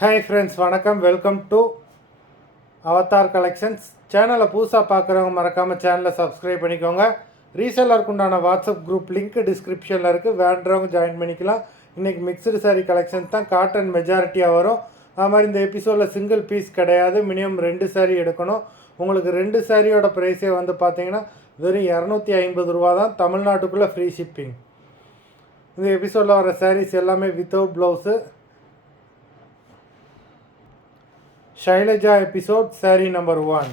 Hi friends, வணக்கம். Welcome to Avatar collections. சேனலை புதுசாக பார்க்குறவங்க மறக்காமல் சேனலை சப்ஸ்கிரைப் பண்ணிக்கோங்க. ரீசெல்லருக்கு உண்டான வாட்ஸ்அப் குரூப் லிங்க் டிஸ்கிரிப்ஷனில் இருக்குது, வேண்டுறவங்க ஜாயின் பண்ணிக்கலாம். இன்றைக்கி மிக்சடு சாரீ கலெக்ஷன்ஸ் தான், காட்டன் மெஜாரிட்டியாக வரும். அது மாதிரி இந்த எபிசோடில் சிங்கிள் பீஸ் கிடையாது, மினிமம் 2 சாரீ எடுக்கணும். உங்களுக்கு 2 சாரியோட ப்ரைஸே வந்து பார்த்தீங்கன்னா வெறும் 250 ரூபா தான், தமிழ்நாட்டுக்குள்ளே ஃப்ரீ ஷிப்பிங். இந்த எபிசோடில் வர சாரீஸ் எல்லாமே without blouse. Shailaja episode, saree number 1.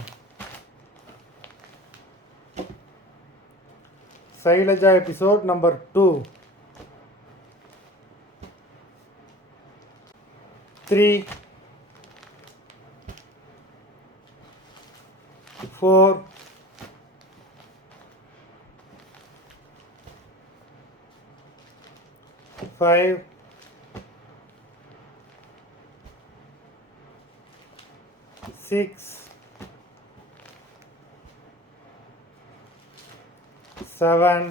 Shailaja episode number 2. 3, 4, 5, 6, 7,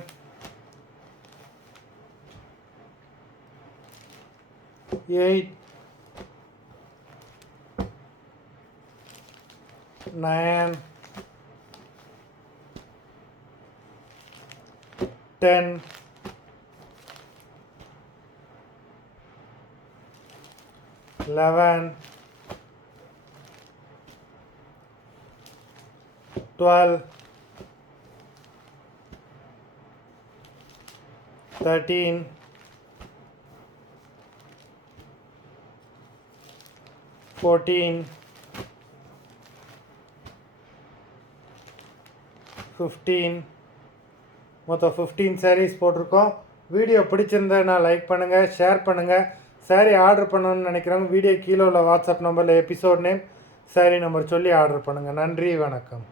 8, 9, 10, 11, 12, 13, 14, 15. மொத்தம் 15 sarees போட்டிருக்கோம். வீடியோ பிடிச்சிருந்தா லைக் பண்ணுங்கள், ஷேர் பண்ணுங்கள். சாரீ ஆர்டர் பண்ணணும்னு நினைக்கிறவங்க வீடியோ கீழே உள்ள வாட்ஸ்அப் நம்பரில் எபிசோட் நேம், சாரீ நம்பர் சொல்லி ஆர்டர் பண்ணுங்கள். நன்றி, வணக்கம்.